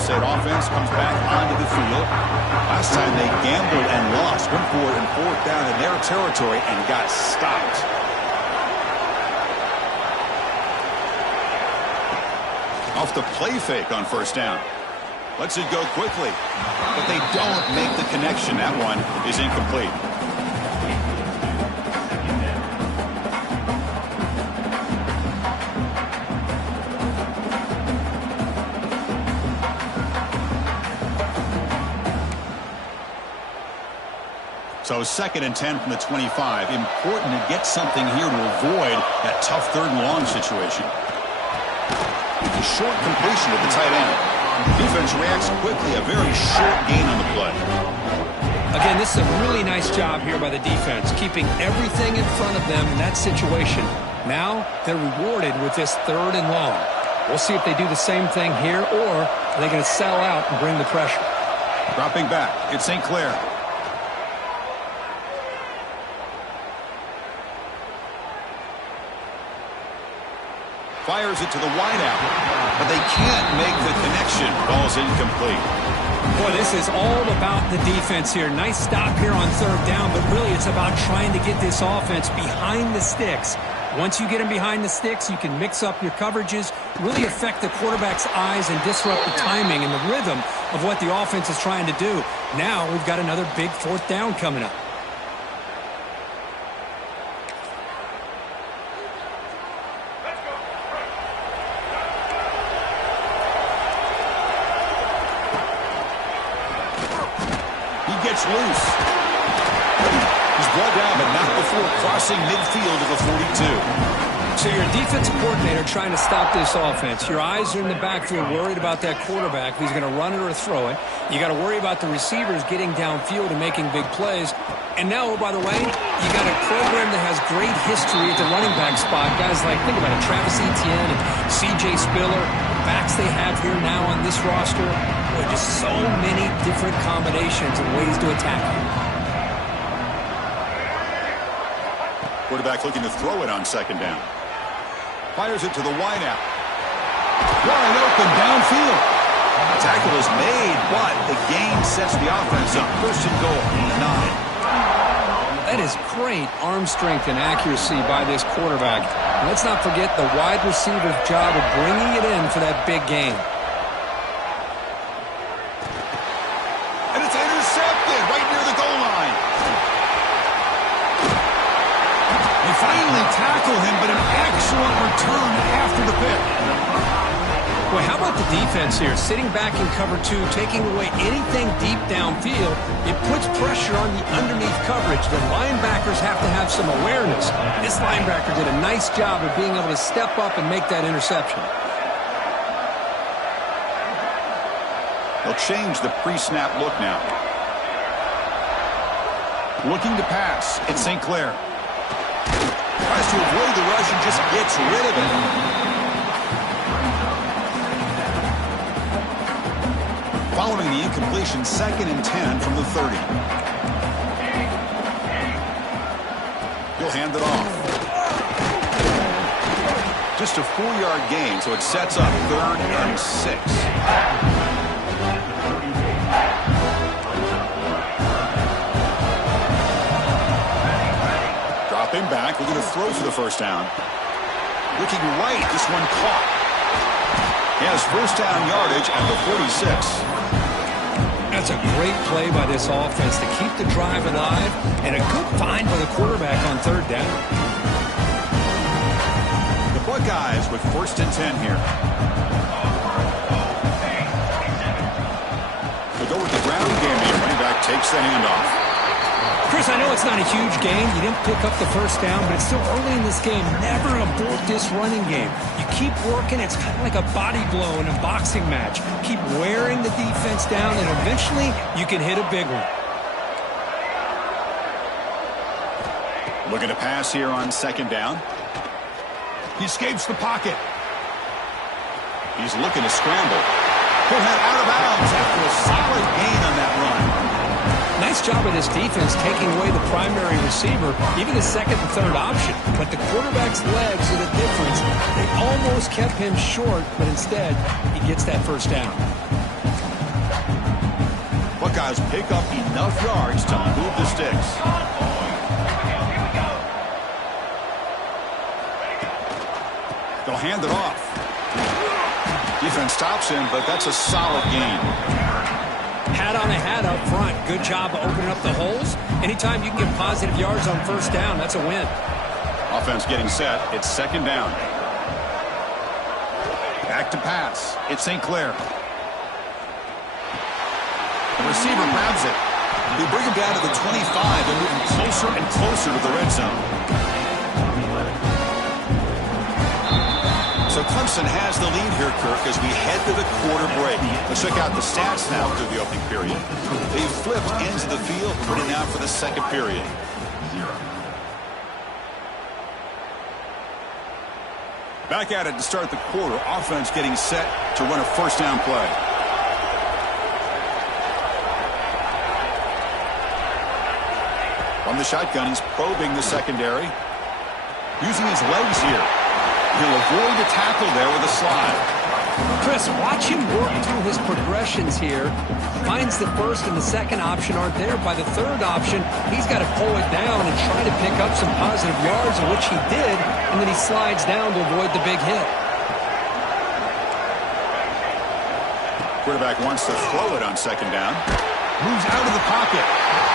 State offense comes back onto the field. Last time they gambled and lost. Went for it in 4th down in their territory and got stopped. Off the play fake on 1st down. Lets it go quickly. But they don't make the connection. That one is incomplete. So 2nd and 10 from the 25. Important to get something here to avoid that tough 3rd and long situation. A short completion at the tight end. Defense reacts quickly. A very short gain on the play. Again, this is a really nice job here by the defense, keeping everything in front of them in that situation. Now they're rewarded with this 3rd and long. We'll see if they do the same thing here, or are they going to sell out and bring the pressure. Dropping back, it's St. Clair. Fires it to the wideout, but they can't make the connection. Ball's incomplete. Boy, this is all about the defense here. Nice stop here on 3rd down, but really it's about trying to get this offense behind the sticks. Once you get them behind the sticks, you can mix up your coverages, really affect the quarterback's eyes and disrupt the timing and the rhythm of what the offense is trying to do. Now we've got another big 4th down coming up. Loose. He's brought down, but not before crossing midfield of the 42. So you're a defensive coordinator trying to stop this offense. Your eyes are in the backfield worried about that quarterback who's going to run it or throw it. You got to worry about the receivers getting downfield and making big plays. And now, oh, by the way, you got a program that has great history at the running back spot. Guys like, think about it, Travis Etienne and C.J. Spiller, the backs they have here now on this roster. Boy, just so many different combinations and ways to attack you. Quarterback looking to throw it on 2nd down. Fires it to the wideout. Wide open downfield. Tackle is made, but the gain sets the offense up. 1st and goal from the 9. That is great arm strength and accuracy by this quarterback. And let's not forget the wide receiver's job of bringing it in for that big gain. And it's intercepted right near the goal line. They finally tackle him, but an excellent return after the pick. Boy, how about the defense here? Sitting back in cover 2, taking away anything deep downfield. It puts pressure on the underneath coverage. The linebackers have to have some awareness. This linebacker did a nice job of being able to step up and make that interception. They'll change the pre-snap look now. Looking to pass. It's St. Clair. Tries to avoid the rush and just gets rid of it. Following the incompletion, 2nd and 10 from the 30. He'll hand it off. Just a 4-yard gain, so it sets up 3rd and 6. Dropping back, looking to throw for the 1st down. Looking right, this one caught. He has 1st down yardage at the 46. That's a great play by this offense to keep the drive alive, and a good find by the quarterback on 3rd down. The Buckeyes with 1st and 10 here. They go with the ground game. The running back takes the handoff. Chris, I know it's not a huge gain. You didn't pick up the 1st down, but it's still early in this game. Never abort this running game. You keep working. It's kind of like a body blow in a boxing match. Keep wearing the defense down, and eventually you can hit a big one. Looking to pass here on 2nd down. He escapes the pocket. He's looking to scramble. He'll head out of bounds after a solid gain on that run. Nice job of this defense taking away the primary receiver, even the 2nd and 3rd option. But the quarterback's legs are the difference. They almost kept him short, but instead, he gets that 1st down. Buckeyes pick up enough yards to move the sticks. They'll hand it off. Defense stops him, but that's a solid gain. Hat on a hat up front. Good job of opening up the holes. Anytime you can get positive yards on first down, that's a win. Offense getting set. It's second down. Back to pass. It's St. Clair. The receiver grabs it. They bring him down to the 25 and moving closer and closer to the red zone. So Clemson has the lead here, Kirk, as we head to the quarter break. Let's check out the stats now through the opening period. They've flipped ends of the field, putting out for the second period. Back at it to start the quarter. Offense getting set to run a first down play. From the shotgun, he's probing the secondary. Using his legs here. He'll avoid the tackle there with a slide. Chris, watch him work through his progressions here. Finds the first and the second option aren't there. By the third option, he's got to pull it down and try to pick up some positive yards, which he did, and then he slides down to avoid the big hit. Quarterback wants to throw it on second down. Moves out of the pocket.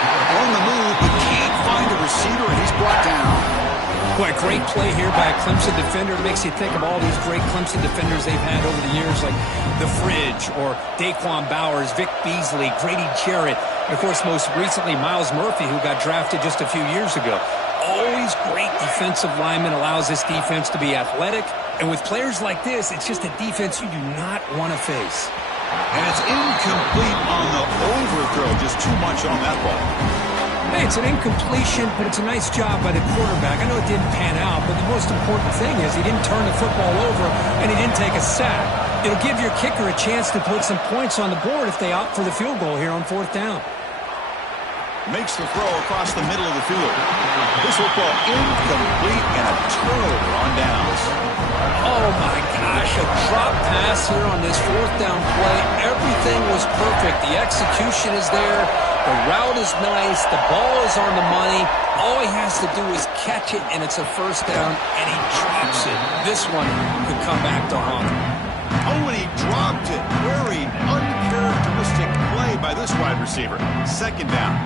On the move, but can't find a receiver, and he's brought down. Boy, great play here by a Clemson defender. It makes you think of all these great Clemson defenders they've had over the years, like The Fridge or Daquan Bowers, Vic Beasley, Grady Jarrett, and, of course, most recently, Miles Murphy, who got drafted just a few years ago. Always great defensive lineman, allows this defense to be athletic. And with players like this, it's just a defense you do not want to face. And it's incomplete on the overthrow. Just too much on that ball. Hey, it's an incompletion, but it's a nice job by the quarterback. I know it didn't pan out, but the most important thing is he didn't turn the football over and he didn't take a sack. It'll give your kicker a chance to put some points on the board if they opt for the field goal here on fourth down. Makes the throw across the middle of the field. This football incomplete and a turnover on downs. Oh, my gosh, a drop pass here on this fourth down play. Everything was perfect. The execution is there. The route is nice. The ball is on the money. All he has to do is catch it, and it's a first down, and he drops it. This one could come back to haunt him. Oh, and he dropped it. Very uncharacteristic play by this wide receiver. Second down.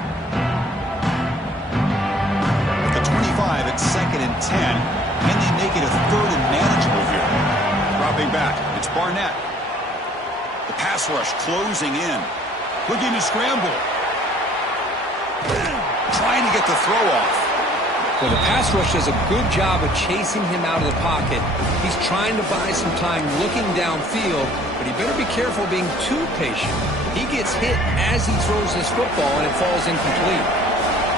At the 25, it's second and 10. Can they make it a third and manageable here? Dropping back. It's Barnett. The pass rush closing in. Looking to scramble. Trying to get the throw off. Well, the pass rush does a good job of chasing him out of the pocket. He's trying to buy some time looking downfield, but he better be careful being too patient. He gets hit as he throws this football, and it falls incomplete.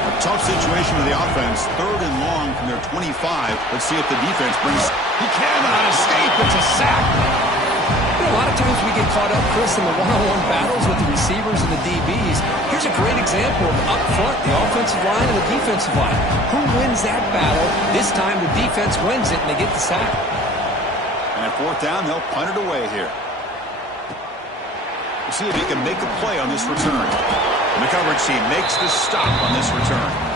A tough situation for the offense. Third and long from their 25. Let's see if the defense brings... He cannot escape. It's a sack. You know, a lot of times we get caught up, Chris, in the one-on-one battles with the receivers and the DBs. Here's a great example of up front, the offensive line and the defensive line. Who wins that battle? This time the defense wins it, and they get the sack. And at fourth down, they'll punt it away here. We'll see if he can make a play on this return. And the coverage team makes the stop on this return.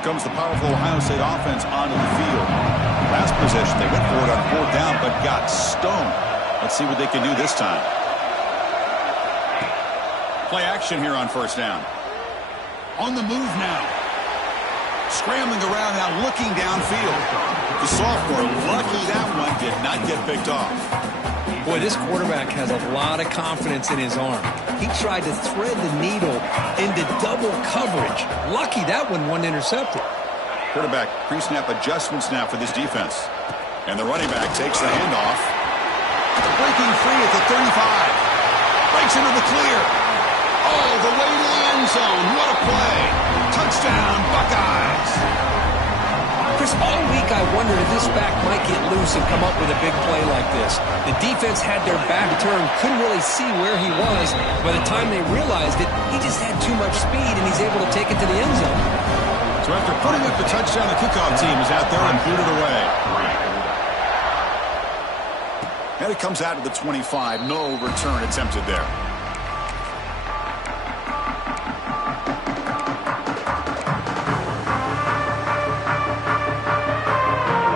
Comes the powerful Ohio State offense onto the field. Last possession, they went for it on fourth down, but got stoned. Let's see what they can do this time. Play action here on first down. On the move now. Scrambling around now, looking downfield. The sophomore, lucky that one did not get picked off. Boy, this quarterback has a lot of confidence in his arm. He tried to thread the needle into double coverage. Lucky that one wasn't intercepted. Quarterback pre-snap adjustments now for this defense. And the running back takes the handoff. Breaking free at the 35. Breaks into the clear. Oh, the way to the end zone. What a play. Touchdown, Buckeyes. Chris, all week I wondered if this back might get loose and come up with a big play like this. The defense had their back turned, couldn't really see where he was. By the time they realized it, he just had too much speed, and he's able to take it to the end zone. So after putting up the touchdown, the kickoff team is out there and boot it away. And it comes out to the 25. No return attempted there.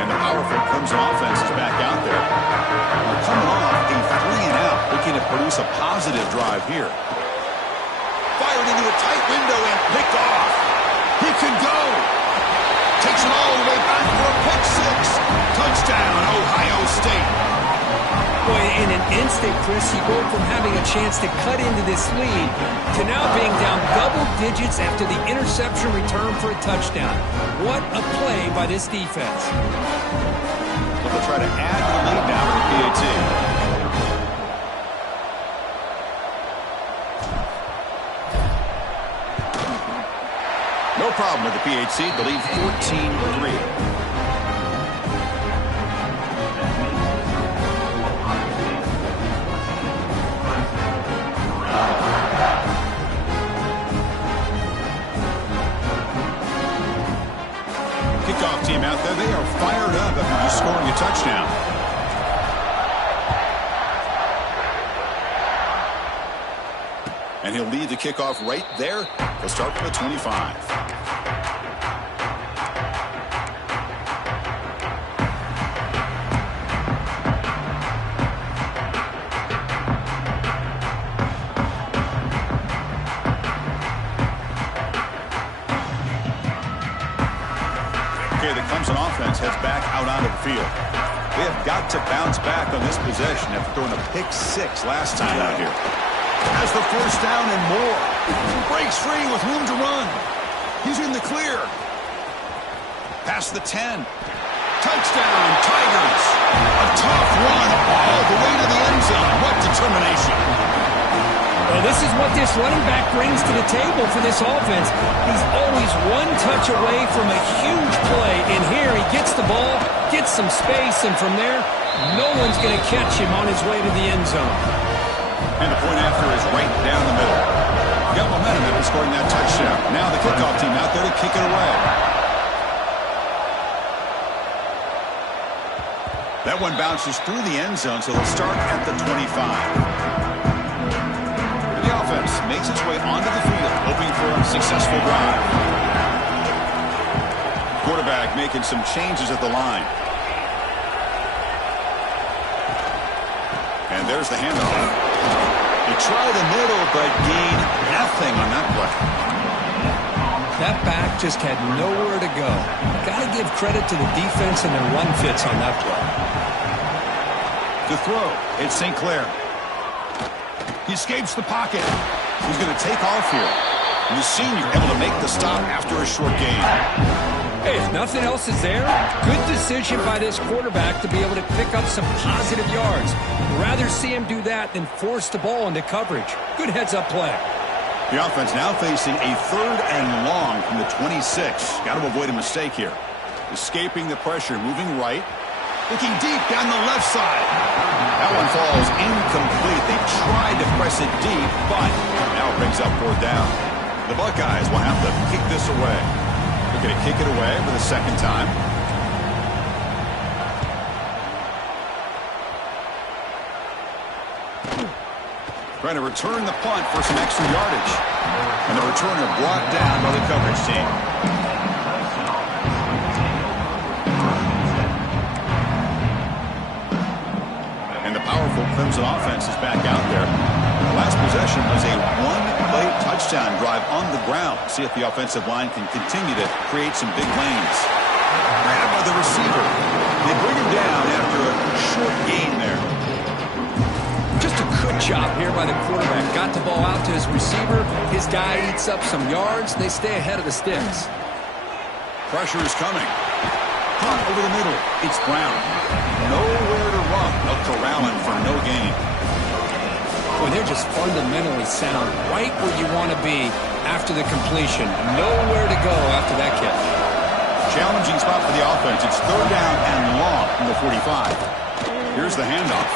And the powerful Crimson offense is back out there. They're coming off a 3-and-out, looking to produce a positive drive here. Fired into a tight window and picked off. He can go. Takes it all the way back for a pick six. Touchdown, Ohio State. Boy, in an instant, Chris, you go from having a chance to cut into this lead to now being down double digits after the interception return for a touchdown. What a play by this defense. So they'll try to add to the lead now with the PAT. No problem with the PAT. The lead 14-3. Kickoff team out there, they are fired up after just scoring a touchdown. And he'll lead the kickoff right there. He'll start from the 25. The Clemson offense heads back out onto the field. They have got to bounce back on this possession after throwing a pick six last time out here. Has the first down and more. Breaks free with room to run. He's in the clear. Past the 10. Touchdown, Tigers. A tough run all the way to the end zone. What determination. Well, this is what this running back brings to the table for this offense. He's always one touch away from a huge play. And here he gets the ball, gets some space, and from there, no one's going to catch him on his way to the end zone. And the point after is right down the middle. Got momentum after scoring that touchdown. Now the kickoff team out there to kick it away. That one bounces through the end zone, so they'll start at the 25. The offense makes its way onto the field, hoping for a successful drive. Quarterback making some changes at the line. And there's the handoff. They try the middle, but gain nothing on that play. That back just had nowhere to go. Got to give credit to the defense and their run fits on that play. To throw, it's St. Clair. He escapes the pocket. He's going to take off here. And the senior able to make the stop after a short gain. Hey, if nothing else is there, good decision by this quarterback to be able to pick up some positive yards. Rather see him do that than force the ball into coverage. Good heads-up play. The offense now facing a 3rd and long from the 26. Got to avoid a mistake here. Escaping the pressure, moving right. Looking deep down the left side. That one falls incomplete. They tried to press it deep, but now it brings up 4th down. The Buckeyes will have to kick this away. They're going to kick it away for the second time. Trying to return the punt for some extra yardage. And the returner brought down by the coverage team. And the powerful Clemson offense is back out there. The last possession was a one-play touchdown drive on the ground. See if the offensive line can continue to create some big lanes. Grabbed by the receiver. They bring him down after a short gain there. Just a good job here by the quarterback. Got the ball out to his receiver. His guy eats up some yards. They stay ahead of the sticks. Pressure is coming. Punt over the middle. It's Brown. Nowhere to run. They'll corral him for no gain. Well, they're just fundamentally sound. Right where you want to be after the completion. Nowhere to go after that catch. Challenging spot for the offense. It's third down and long from the 45. Here's the handoff.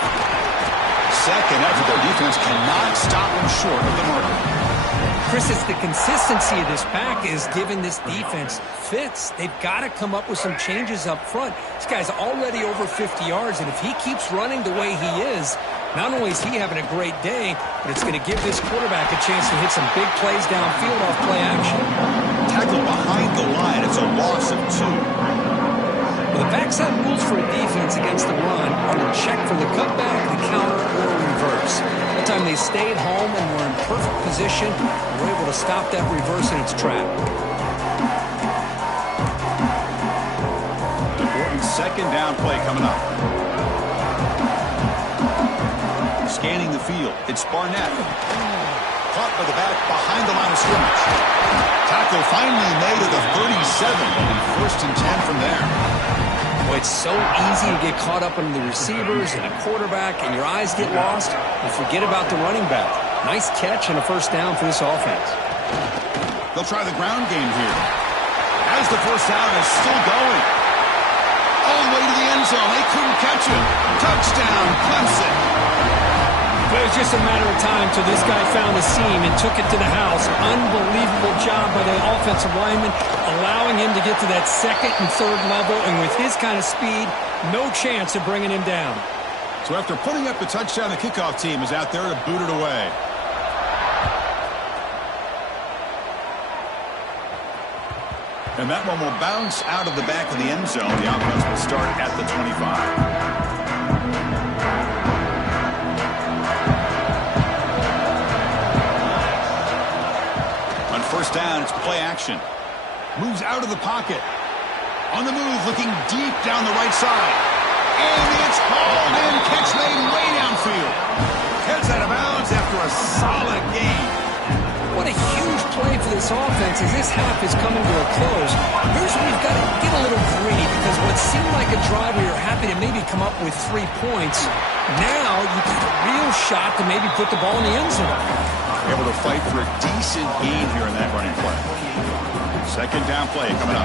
Second effort. Their defense cannot stop them short of the marker. Chris, it's the consistency of this pack is giving this defense fits. They've got to come up with some changes up front. This guy's already over 50 yards, and if he keeps running the way he is, not only is he having a great day, but it's going to give this quarterback a chance to hit some big plays downfield off play action. Tackled behind the line. It's a loss of 2. Well, the backside rules for a defense against the run are to check for the cutback, the counter, or a reverse. That time they stayed home and were in perfect position and were able to stop that reverse in its track. Important second down play coming up. Scanning the field. It's Barnett. Caught by the back behind the line of scrimmage. Tackle finally made at the 37. And first and 10 from there. Boy, it's so easy to get caught up in the receivers and a quarterback, and your eyes get lost. You forget about the running back. Nice catch and a first down for this offense. They'll try the ground game here. As the first down is still going. All the way to the end zone. They couldn't catch him. Touchdown, Clemson. But it was just a matter of time till this guy found a seam and took it to the house. Unbelievable job by the offensive lineman, allowing him to get to that second and third level. And with his kind of speed, no chance of bringing him down. So after putting up the touchdown, the kickoff team is out there to boot it away. And that one will bounce out of the back of the end zone. The offense will start at the 25. First down, it's play action. Moves out of the pocket. On the move, looking deep down the right side. And it's hauled in. Catch made way downfield. Heads out of bounds after a solid gain. What a huge play for this offense as this half is coming to a close. Here's where you've got to get a little greedy, because what seemed like a drive where you're happy to maybe come up with 3 points, now you've got a real shot to maybe put the ball in the end zone. Able to fight for a decent gain here in that running play. Second down play coming up.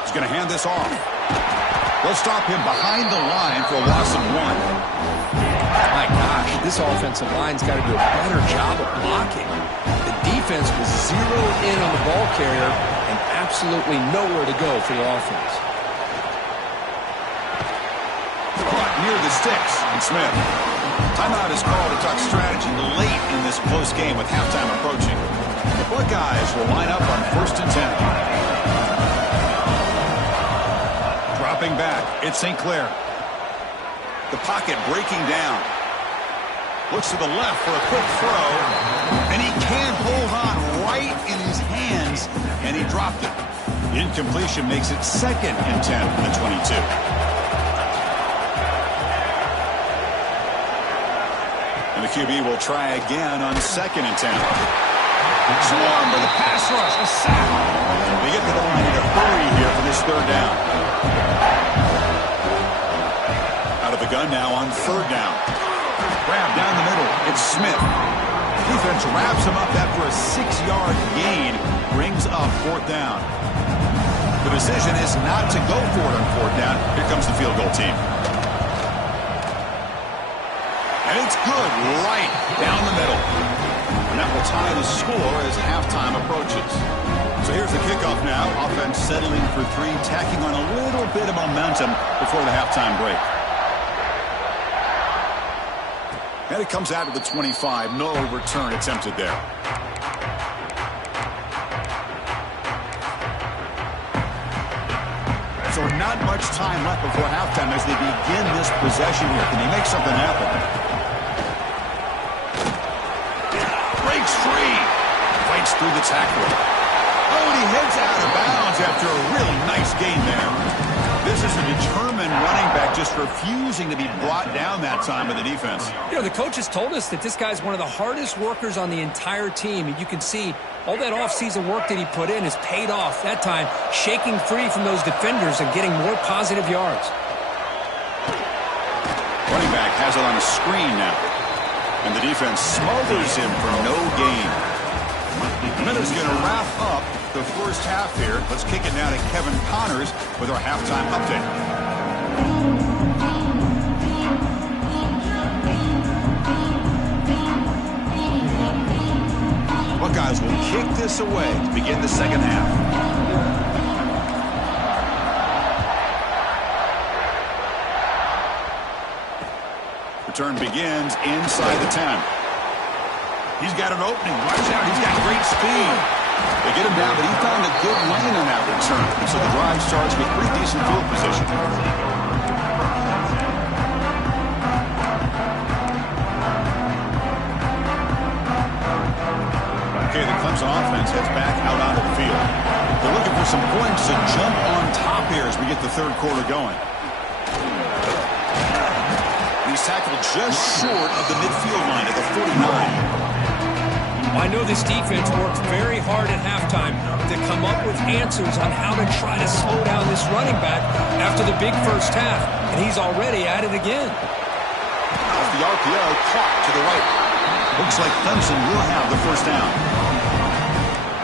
He's going to hand this off. They'll stop him behind the line for a loss of 1. My gosh, this offensive line's got to do a better job of blocking. The defense was zeroed in on the ball carrier and absolutely nowhere to go for the offense. Near the sticks, and Smith. Timeout is called to talk strategy late in this close game with halftime approaching. The Buckeyes will line up on first and 10. Dropping back, it's St. Clair. The pocket breaking down. Looks to the left for a quick throw, and he can't hold on right in his hands, and he dropped it. The incompletion makes it second and 10 from the 22. And the QB will try again on second and 10. Swarm with a pass rush, a sack. They get to the line in a hurry here for this third down. Out of the gun now on third down. Grab down the middle. It's Smith. Defense wraps him up after a 6-yard gain. Brings up fourth down. The decision is not to go for it on fourth down. Here comes the field goal team. And it's good right down the middle. And that will tie the score as halftime approaches. So here's the kickoff now. Offense settling for 3, tacking on a little bit of momentum before the halftime break. And it comes out of the 25. No return attempted there. So not much time left before halftime as they begin this possession here. Can they make something happen? Breaks free. Fights through the tackle. Oh, and he heads out of bounds after a really nice gain there. This is a determined running back just refusing to be brought down that time by the defense. You know, the coaches told us that this guy's one of the hardest workers on the entire team. And you can see all that offseason work that he put in has paid off. That time, shaking free from those defenders and getting more positive yards. Running back has it on a screen now. And the defense smothers him for no gain. Minute's going to wrap up the first half here. Let's kick it now to Kevin Connors with our halftime update. Buckeyes will kick this away to begin the second half. Return begins inside the 10. He's got an opening. Watch out. He's got great speed. They get him down, but he found a good lane on that return. And so the drive starts with pretty decent field position. Okay, the Clemson offense heads back out onto the field. They're looking for some points to jump on top here as we get the third quarter going. He's tackled just short of the midfield line at the 49. I know this defense worked very hard at halftime to come up with answers on how to try to slow down this running back after the big first half, and he's already at it again. Off the RPO, caught to the right. Looks like Clemson will have the first down.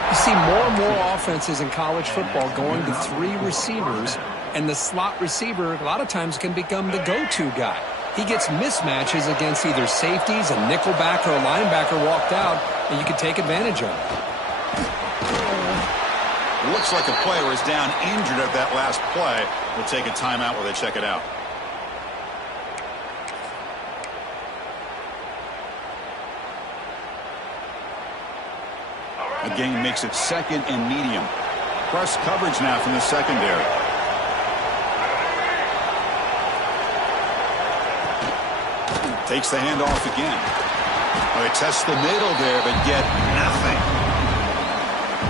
You see more and more offenses in college football going to 3 receivers, and the slot receiver a lot of times can become the go-to guy. He gets mismatches against either safeties, a nickelback, or a linebacker walked out, and you can take advantage of it. Looks like a player is down injured at that last play. We'll take a timeout while they check it out. The game makes it second and medium. Press coverage now from the secondary. Takes the handoff again. Well, they test the middle there, but get nothing.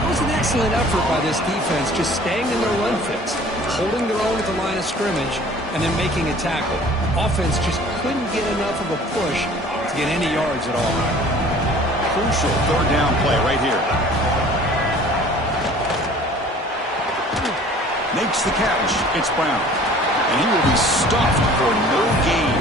It was an excellent effort by this defense, just staying in their run fits, holding their own at the line of scrimmage, and then making a tackle. Offense just couldn't get enough of a push to get any yards at all. Crucial third down play right here. Makes the catch. It's Brown. And he will be stuffed for no gain.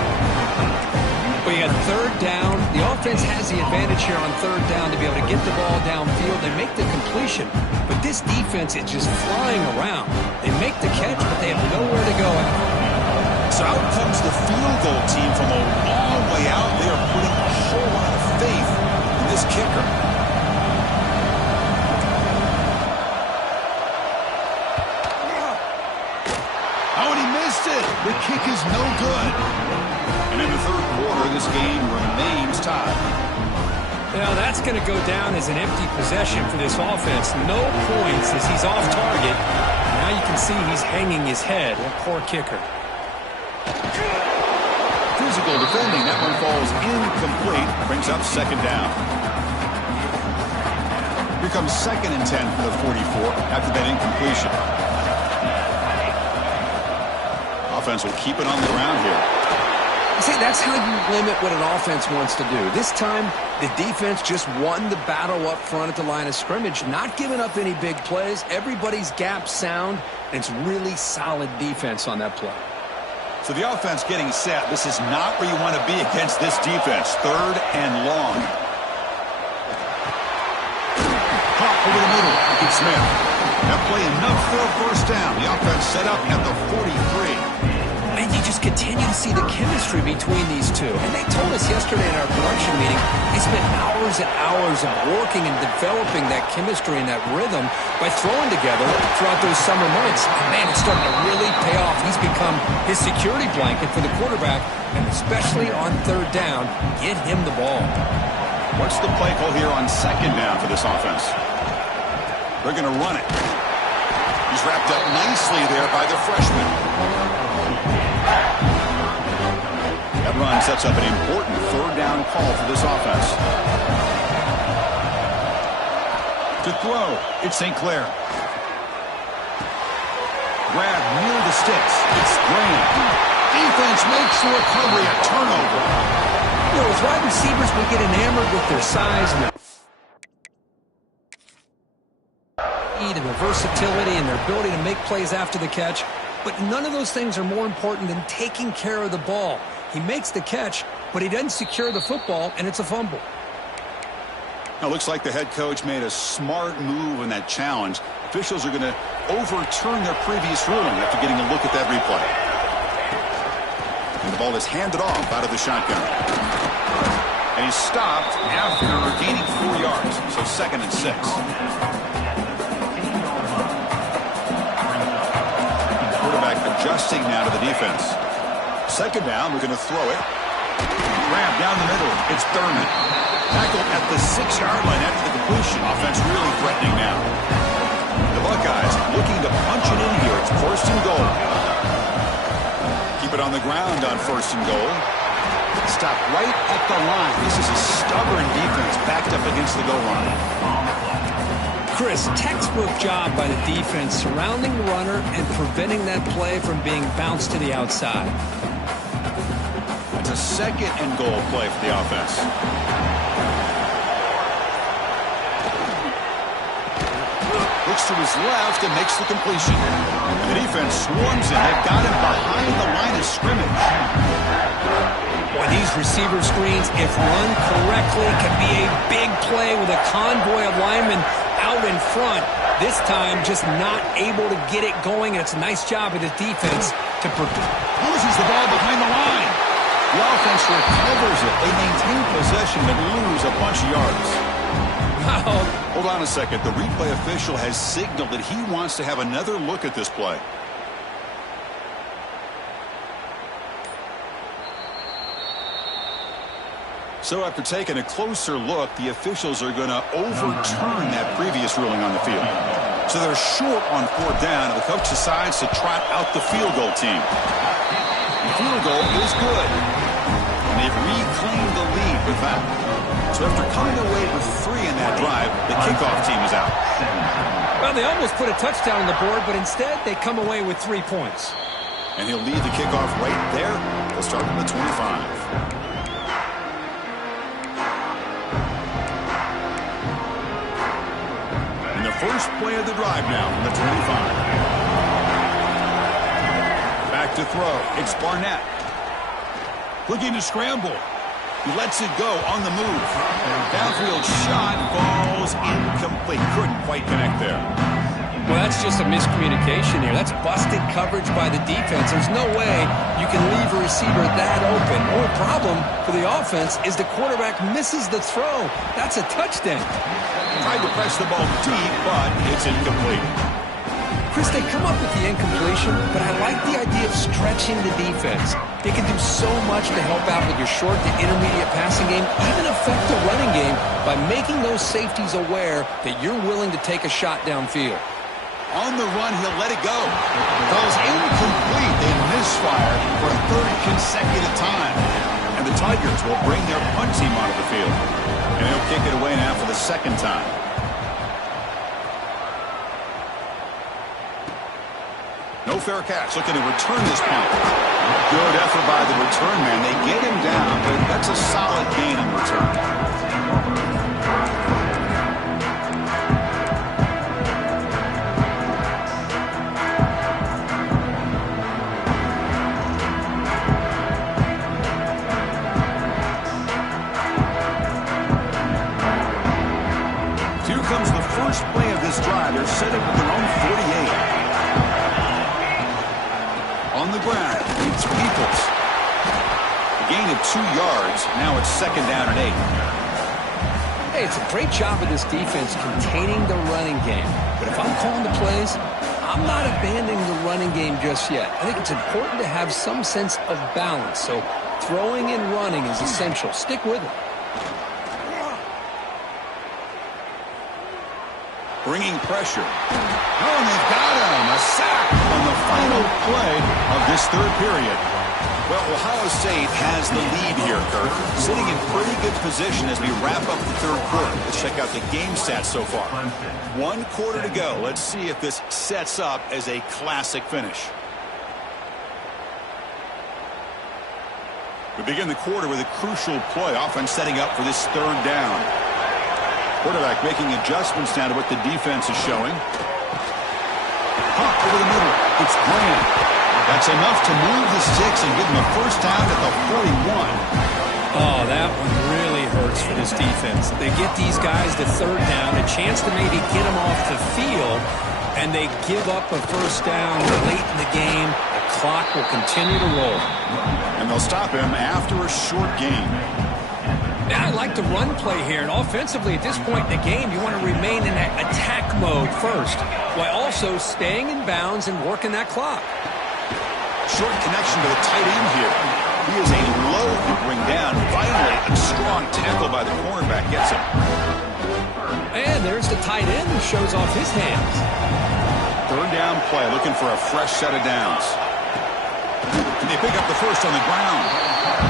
But you got third down. The offense has the advantage here on third down to be able to get the ball downfield. They make the completion, but this defense is just flying around. They make the catch, but they have nowhere to go after. So out comes the field goal team from a long way out. They are putting a whole lot of faith in this kicker. Oh, and he missed it. The kick is no good. And in the third quarter, this game remains tied. Now, that's going to go down as an empty possession for this offense. No points as he's off target. Now you can see he's hanging his head. A poor kicker. Physical defending. That one falls incomplete. Brings up second down. Here comes 2nd and 10 for the 44 after that incompletion. Offense will keep it on the ground here. See, that's how you limit what an offense wants to do. This time, the defense just won the battle up front at the line of scrimmage, not giving up any big plays. Everybody's gap sound, and it's really solid defense on that play. So the offense getting set. This is not where you want to be against this defense. Third and long. Caught over the middle. It's Smith. That play enough for a first down. The offense set up at the 43. And you just continue to see the chemistry between these two. And they told us yesterday in our production meeting, they spent hours and hours of working and developing that chemistry and that rhythm by throwing together throughout those summer months. And man, it's starting to really pay off. He's become his security blanket for the quarterback, and especially on third down, get him the ball. What's the play call here on second down for this offense? They're going to run it. He's wrapped up nicely there by the freshman. That run sets up an important third down call for this offense. To throw, it's St. Clair. Grab near the sticks. It's Graham. Defense makes the recovery a turnover. You know, as wide receivers, we get enamored with their size and their speed and their versatility and their ability to make plays after the catch. But none of those things are more important than taking care of the ball. He makes the catch, but he doesn't secure the football, and it's a fumble. Now, it looks like the head coach made a smart move in that challenge. Officials are going to overturn their previous ruling after getting a look at that replay. And the ball is handed off out of the shotgun. And he's stopped after gaining 4 yards, so 2nd and 6. Quarterback adjusting now to the defense. 2nd down, we're going to throw it. Grab down the middle. It's Thurman. Tackled at the 6-yard line after the completion. Offense really threatening now. The Buckeyes looking to punch it in here. It's 1st and goal. Keep it on the ground on 1st and goal. Stop right at the line. This is a stubborn defense backed up against the goal line. Chris, textbook job by the defense surrounding the runner and preventing that play from being bounced to the outside. It's a 2nd and goal play for the offense. Looks to his left and makes the completion. The defense swarms him. They've got him behind the line of scrimmage. Boy, these receiver screens, if run correctly, can be a big play with a convoy of linemen out in front. This time, just not able to get it going, and it's a nice job of the defense to loses the ball behind the line. The offense recovers it. They maintain possession but lose a bunch of yards. Wow. Hold on a second. The replay official has signaled that he wants to have another look at this play. So after taking a closer look, the officials are going to overturn that previous ruling on the field. So they're short on 4th down, and the coach decides to trot out the field goal team. The field goal is good. And they've reclaimed the lead with that. So after coming away with 3 in that drive, the kickoff team is out. Well, they almost put a touchdown on the board, but instead they come away with 3 points. And he'll lead the kickoff right there. They'll start from the 25. And the first play of the drive now from the 25. Back to throw. It's Barnett. Looking to scramble. He lets it go on the move. Downfield shot falls incomplete. Couldn't quite connect there. Well, that's just a miscommunication here. That's busted coverage by the defense. There's no way you can leave a receiver that open. The only problem for the offense is the quarterback misses the throw. That's a touchdown. Tried to press the ball deep, but it's incomplete. Chris, they come up with the incompletion, but I like the idea of stretching the defense. They can do so much to help out with your short to intermediate passing game, even affect the running game by making those safeties aware that you're willing to take a shot downfield. On the run, he'll let it go. Falls incomplete. They misfire for a 3rd consecutive time. And the Tigers will bring their punt team onto the field. And he'll kick it away now for the 2nd time. No fair catch. Looking to return this punt. Good effort by the return man. They get him down, but that's a solid gain in return. Here comes the first play of this drive. They're set up at their own 48. On the ground, it's Peoples. A gain of 2 yards. Now it's 2nd down and 8. Hey, it's a great job of this defense containing the running game. But if I'm calling the plays, I'm not abandoning the running game just yet. I think it's important to have some sense of balance. So throwing and running is essential. Stick with it. Bringing pressure. Oh, and they've got him. A sack on the final play of this 3rd period. Well, Ohio State has the lead here, Kirk. Sitting in pretty good position as we wrap up the 3rd quarter. Let's check out the game stats so far. 1 quarter to go. Let's see if this sets up as a classic finish. We begin the quarter with a crucial play. Offense setting up for this 3rd down. Quarterback making adjustments now to what the defense is showing. Hawk over the middle. It's Graham. That's enough to move the sticks and give him a 1st down at the 41. Oh, that one really hurts for this defense. They get these guys to third down, a chance to maybe get them off the field, and they give up a first down late in the game. The clock will continue to roll. And they'll stop him after a short gain. Now, I like the run play here, and offensively at this point in the game, you want to remain in that attack mode first, while also staying in bounds and working that clock. Short connection to the tight end here. He is a load to bring down. Finally, a strong tackle by the cornerback gets him. And there's the tight end who shows off his hands. Third down play, looking for a fresh set of downs. And they pick up the first on the ground.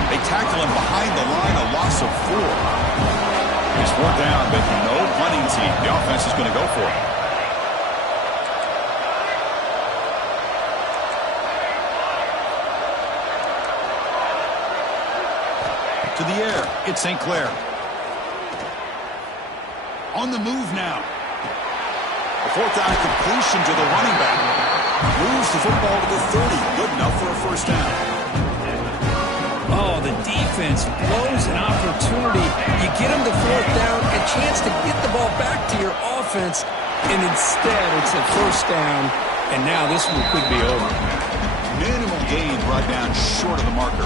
They tackle him behind the line, a loss of 4. He's 4th down, but no punting team. The offense is going to go for it. To the air, it's St. Clair. On the move now. A 4th down completion to the running back. Moves the football to the 30. Good enough for a first down. Oh, the defense blows an opportunity. You get them to 4th down, a chance to get the ball back to your offense, and instead it's a first down, and now this one could be over. Minimal gain brought down short of the marker.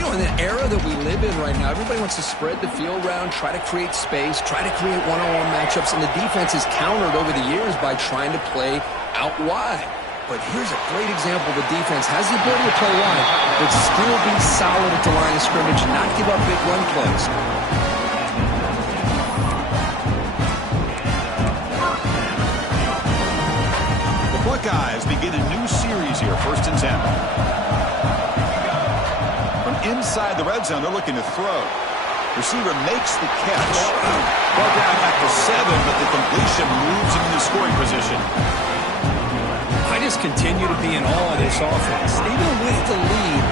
You know, in the era that we live in right now, everybody wants to spread the field around, try to create space, try to create one-on-one matchups, and the defense is countered over the years by trying to play out wide. But here's a great example. The defense has the ability to play wide, but still be solid at the line of scrimmage and not give up big run plays. The Buckeyes begin a new series here, 1st and 10. From inside the red zone, they're looking to throw. Receiver makes the catch. Ball down back to 7, but the completion moves him into scoring position. I just continue to be in awe of this offense. Even with the lead,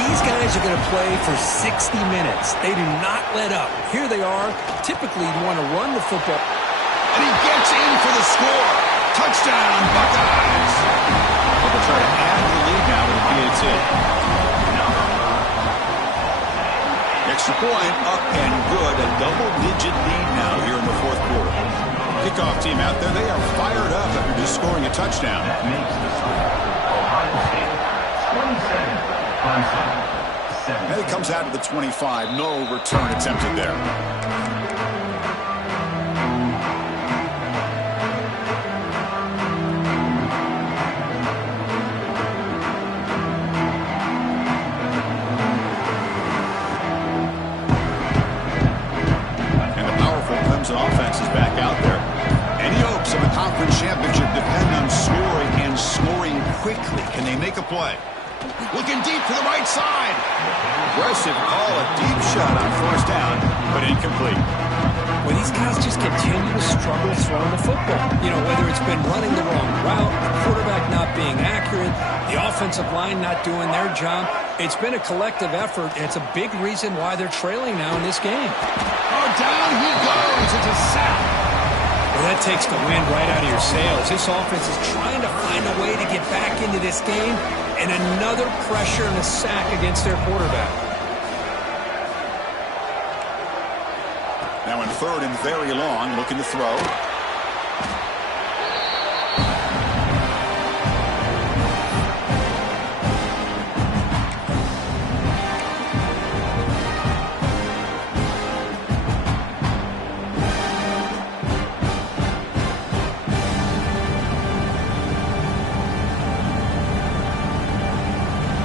these guys are going to play for 60 minutes. They do not let up. Here they are. Typically, you want to run the football. And he gets in for the score. Touchdown, Buckeyes. They'll try to add to the lead now with a PAT. Extra point, up and good. A double-digit lead now here in the 4th quarter. Kickoff team out there, they are fired up after just scoring a touchdown. And it comes out to the 25. No return attempted there. And the powerful Clemson offense is back out there. Any hopes of a conference championship depend on scoring and scoring quickly. Can they make a play? Looking deep to the right side. Aggressive call, a deep shot on 1st down, but incomplete. Well, these guys just continue to struggle throwing the football. You know, whether it's been running the wrong route, the quarterback not being accurate, the offensive line not doing their job. It's been a collective effort, and it's a big reason why they're trailing now in this game. Oh, down he goes. It's a sack. Well, that takes the wind right out of your sails. This offense is trying to find a way to get back into this game, and another pressure and a sack against their quarterback. Now in 3rd and very long, looking to throw.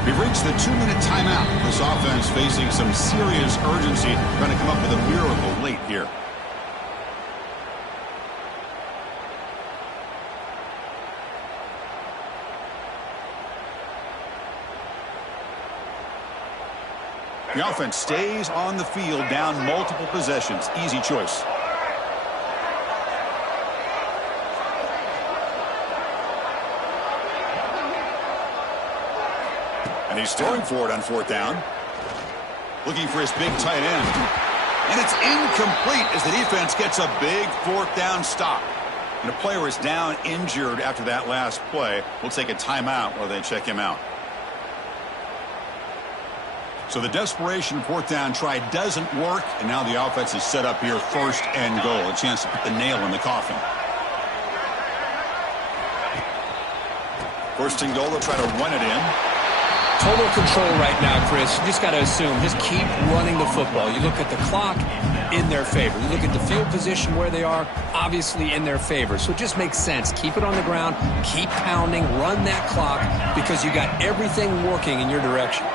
We've reached the 2-minute timeout. This offense facing some serious urgency, trying to come up with a miracle late here. The offense stays on the field, down multiple possessions. Easy choice. And he's throwing for it on 4th down. Looking for his big tight end. And it's incomplete as the defense gets a big 4th down stop. And a player is down injured after that last play. We'll take a timeout while they check him out. So the desperation fourth down try doesn't work, and now the offense is set up here, first and goal. A chance to put the nail in the coffin. First and goal, they'll try to run it in. Total control right now, Chris. You just got to assume, just keep running the football. You look at the clock, in their favor. You look at the field position where they are, obviously in their favor. So it just makes sense. Keep it on the ground, keep pounding, run that clock, because you got everything working in your direction.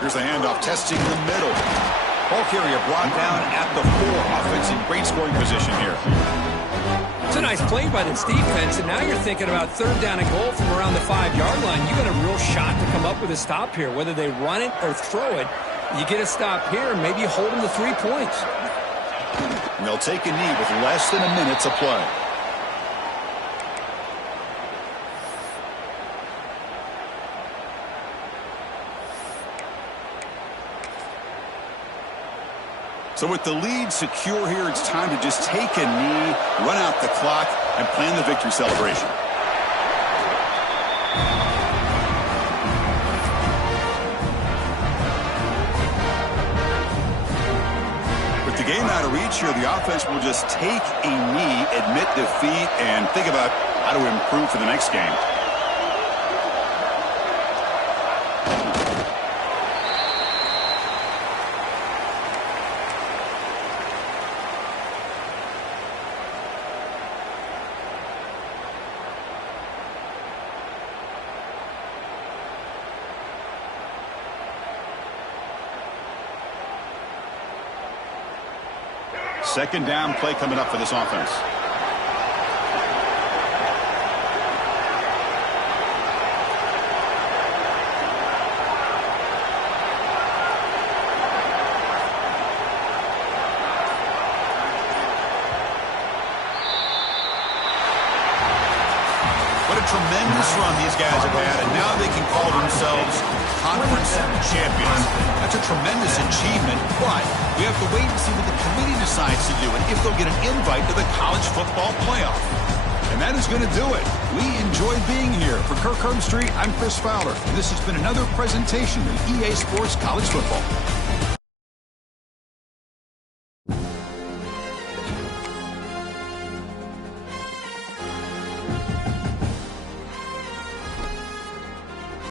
Here's the handoff, testing the middle. Ball carrier brought down at the 4. Offense in great scoring position here. It's a nice play by this defense, and now you're thinking about third down and goal from around the 5-yard line. You got a real shot to come up with a stop here. Whether they run it or throw it, you get a stop here, and maybe you hold them to 3 points. And they'll take a knee with less than a minute to play. So with the lead secure here, it's time to just take a knee, run out the clock, and plan the victory celebration. With the game out of reach here, the offense will just take a knee, admit defeat, and think about how to improve for the next game. Second down play coming up for this offense. What a tremendous run these guys have had, and now they can call themselves conference champions. That's a tremendous achievement, but we have to wait and see what the committee decides to do and if they'll get an invite to the college football playoff. And that is going to do it. We enjoyed being here. For Kirk Herbstreit, I'm Chris Fowler, and this has been another presentation of EA Sports College Football.